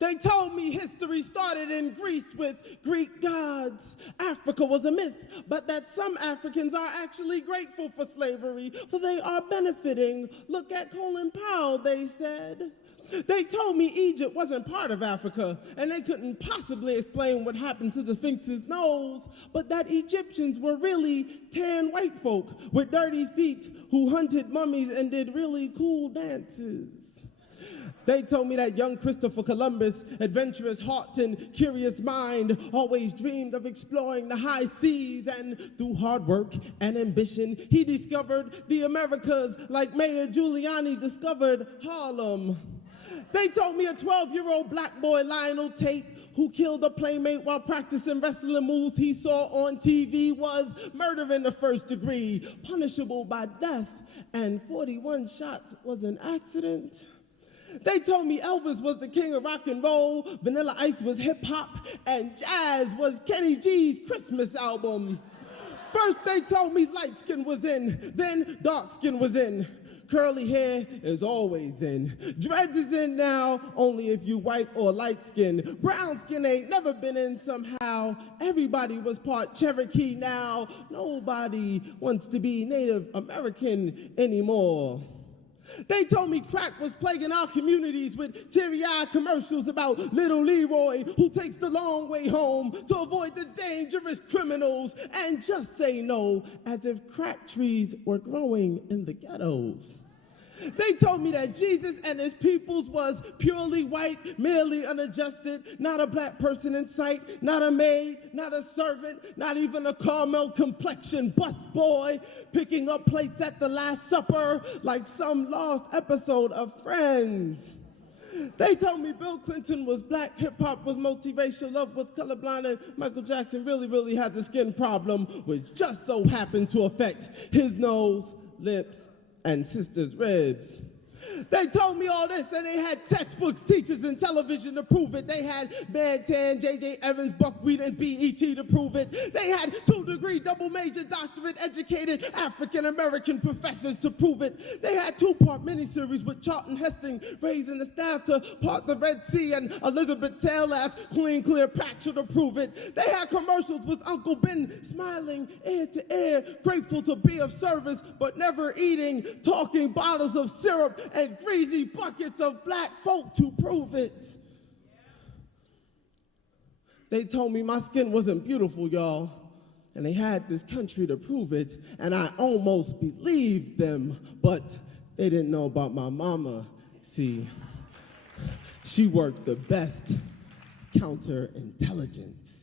They told me history started in Greece with Greek gods. Africa was a myth, but that some Africans are actually grateful for slavery, for they are benefiting. Look at Colin Powell, they said. They told me Egypt wasn't part of Africa, and they couldn't possibly explain what happened to the Sphinx's nose, but that Egyptians were really tan white folk with dirty feet who hunted mummies and did really cool dances. They told me that young Christopher Columbus, adventurous heart and curious mind, always dreamed of exploring the high seas, and through hard work and ambition, he discovered the Americas like Mayor Giuliani discovered Harlem. They told me a 12-year-old black boy, Lionel Tate, who killed a playmate while practicing wrestling moves he saw on TV, was murder in the first degree, punishable by death, and 41 shots was an accident. They told me Elvis was the king of rock and roll, Vanilla Ice was hip hop, and jazz was Kenny G's Christmas album. First they told me light skin was in, then dark skin was in. Curly hair is always in. Dreads is in now, only if you white or light skin. Brown skin ain't never been in somehow. Everybody was part Cherokee now. Nobody wants to be Native American anymore. They told me crack was plaguing our communities with teary-eyed commercials about little Leroy who takes the long way home to avoid the dangerous criminals and just say no, as if crack trees were growing in the ghettos. They told me that Jesus and his peoples was purely white, merely unadjusted, not a black person in sight, not a maid, not a servant, not even a caramel complexion busboy picking up plates at the Last Supper like some lost episode of Friends. They told me Bill Clinton was black, hip-hop was multiracial, love was colorblind, and Michael Jackson really had the skin problem, which just so happened to affect his nose, lips, and sister's ribs. They told me all this, and they had textbooks, teachers, and television to prove it. They had Mantan, J.J. Evans, Buckwheat, and B.E.T. to prove it. They had 2-degree, double major, doctorate, educated African-American professors to prove it. They had 2-part miniseries with Charlton Heston raising the staff to part the Red Sea, and Elizabeth Taylor as Clean Cleopatra to prove it. They had commercials with Uncle Ben smiling ear to ear, grateful to be of service, but never eating, talking bottles of syrup and greasy buckets of black folk to prove it. They told me my skin wasn't beautiful, y'all, and they had this country to prove it, and I almost believed them, but they didn't know about my mama. See, she worked the best counterintelligence.